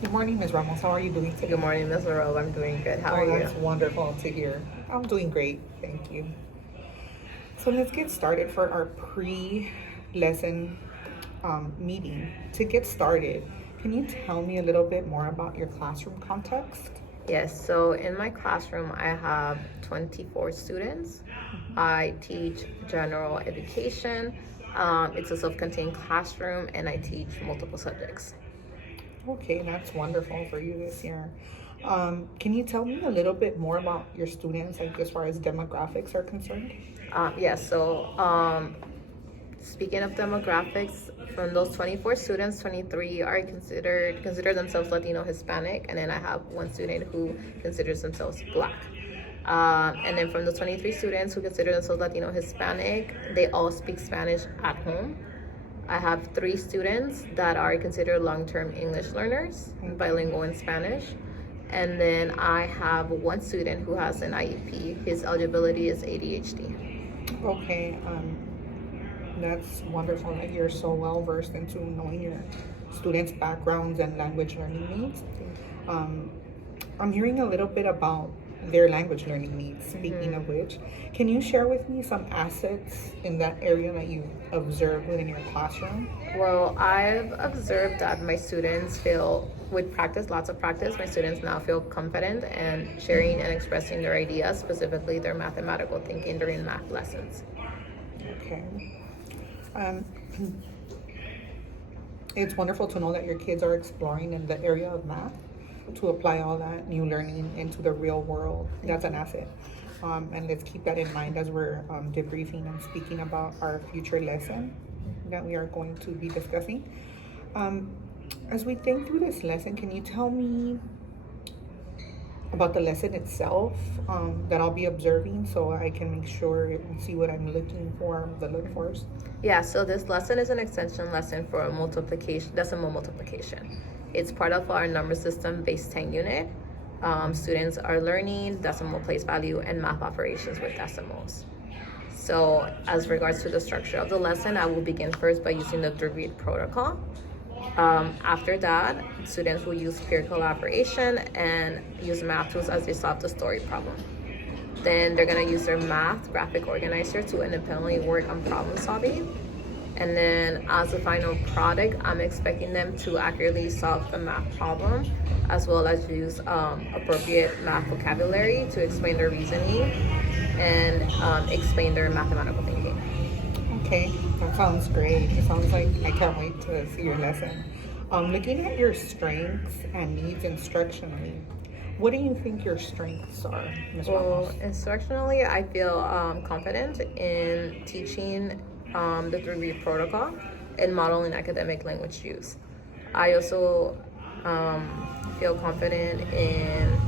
Good morning, Ms. Ramos. How are you doing today? Good morning, Ms. Rowe. I'm doing good. How are Oh, you? that's wonderful to hear. I'm doing great. Thank you. So let's get started for our pre-lesson meeting. To get started, can you tell me a little bit more about your classroom context? Yes, so in my classroom, I have 24 students. I teach general education. It's a self contained classroom, and I teach multiple subjects. Okay, that's wonderful for you this year. Can you tell me a little bit more about your students, like as far as demographics are concerned? Yes, so speaking of demographics, from those 24 students, 23 are consider themselves Latino Hispanic, and then I have one student who considers themselves Black. And then from the 23 students who consider themselves Latino Hispanic, they all speak Spanish at home. I have 3 students that are considered long-term English learners, bilingual in Spanish. And then I have one student who has an IEP. His eligibility is ADHD. Okay, that's wonderful that you're so well versed into knowing your students' backgrounds and language learning needs. Um, I'm hearing a little bit about their language learning needs. Speaking of which, can you share with me some assets in that area that you observed within your classroom? Well, I've observed that my students feel, with practice, lots of practice, my students now feel confident and sharing and expressing their ideas, specifically their mathematical thinking during math lessons. Okay. Um, it's wonderful to know that your kids are exploring in the area of math to apply all that new learning into the real world. That's an asset. And let's keep that in mind as we're debriefing and speaking about our future lesson that we are going to be discussing. Um, as we think through this lesson, can you tell me about the lesson itself that I'll be observing so I can make sure and see what I'm looking for, the look fors? Yeah, so this lesson is an extension lesson for multiplication, decimal multiplication. It's part of our number system base 10 unit. Students are learning decimal place value and math operations with decimals. So as regards to the structure of the lesson, I will begin first by using the Degreed protocol. After that, students will use peer collaboration and use math tools as they solve the story problem. Then they're going to use their math graphic organizer to independently work on problem solving. And then as a final product, I'm expecting them to accurately solve the math problem, as well as use appropriate math vocabulary to explain their reasoning and explain their mathematical thinking. Okay, that sounds great. It sounds like I can't wait to see your lesson. Looking at your strengths and needs instructionally, what do you think your strengths are, Ms. Well, Ramos? instructionally, I feel confident in teaching the 3 protocol and modeling academic language use. I also feel confident in